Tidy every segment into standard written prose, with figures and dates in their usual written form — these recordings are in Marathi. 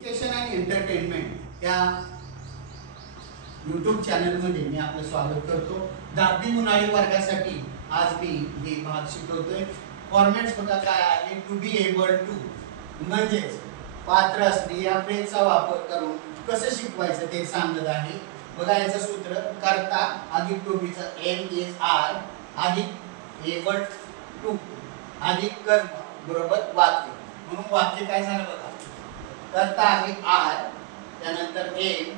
एज्युकेशन अँड एंटरटेनमेंट या यूट्यूब चॅनलमध्ये मी आपलं स्वागत करतो। 10वी उन्हाळी वर्गासाठी आज मी हे भाग शिकवतोय। फॉर्मॅट्स बघा काय आहे, टू बी एबल टू म्हणजे पात्र असणे या फ्रेजचा वापर करून कसं शिकवायचं ते सांगत आहे। बघा याचं सूत्र करता अधिक टू बीचा एम इज आर अधिक एबल टू अधिक कर्म बरोबर वाक्य। म्हणून वाक्य काय झालं बघा, करता आहे आर त्यानंतर एम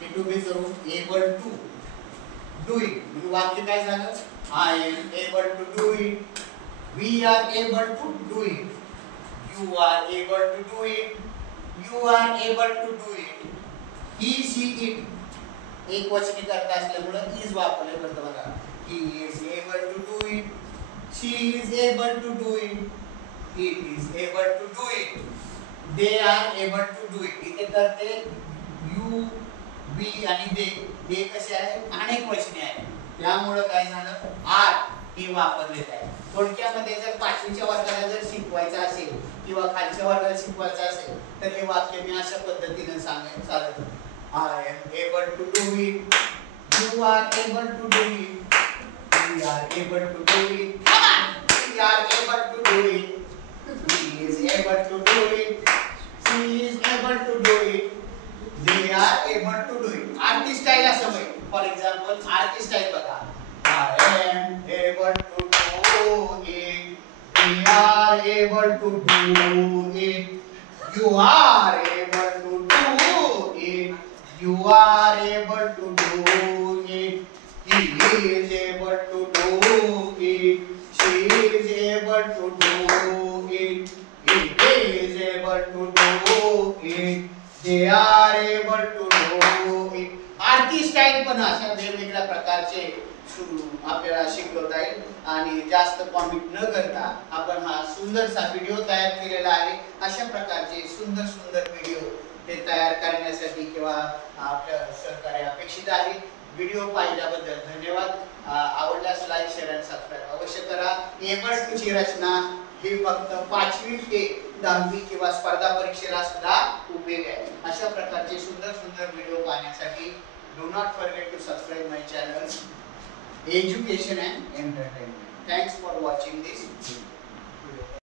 हे टू बी करू एबल टू डू इट म्हणजे वाक्य काय झालं, I am able to do it, we are able to do it, you are able to do it, you are able to do it, he she it एक वचनी करता असल्यामुळे इज वापरले पडतं बघा। He is able to do it, she is able to do it, it is able to do it, they are able to do it। इथे करते you, we आणि they कसे आहे, अनेक वचने आहे त्यामुळे काय झालं are हे वापरलेलं आहे। थोडक्यामध्ये जर 5वीच्या वर्गाला जर शिकवायचं असेल किंवा खालच्या वर्गाला शिकवायचं असेल तर हे वाक्य मी अशा पद्धतीने सांगायचं चालतं, I am able to do it, you are able to do it, we are able to do it, we are able to do it, he is able to do it, she is able to do it, they are able to do it। Aarti style असं बघ, फॉर एक्झाम्पल आरती स्टाईल बघा, I am able to do it, we are able to do it, you are able to do it, you are able to do it, he is able to do it, she is able to do it, it is able to do it, they are able to do it। Aarti style पण अशा वेगवेगळ्या प्रकारचे आपल्याला शिकवता येईल आणि जास्त कॉमेंट न करता आपण हा सुंदरसा व्हिडिओ तयार केलेला आहे। अशा प्रकारचे सुंदर सुंदर व्हिडिओ हे तयार करण्यासाठी किंवा आपल्या सहकार्य अपेक्षित आहे। व्हिडिओ पाहिल्याबद्दल धन्यवाद। आवडल्यास लाईक शेअर आणि सबस्क्राइब अवश्य करा। एबल टू ची रचना हे फक्त 5वी ते 10वी किंवा स्पर्धा परीक्षेला सुद्धा उपयोग आहे। अशा प्रकारचे सुंदर सुंदर व्हिडिओ पाहण्यासाठी do not forget to subscribe my channel education and entertainment. Thanks for watching this.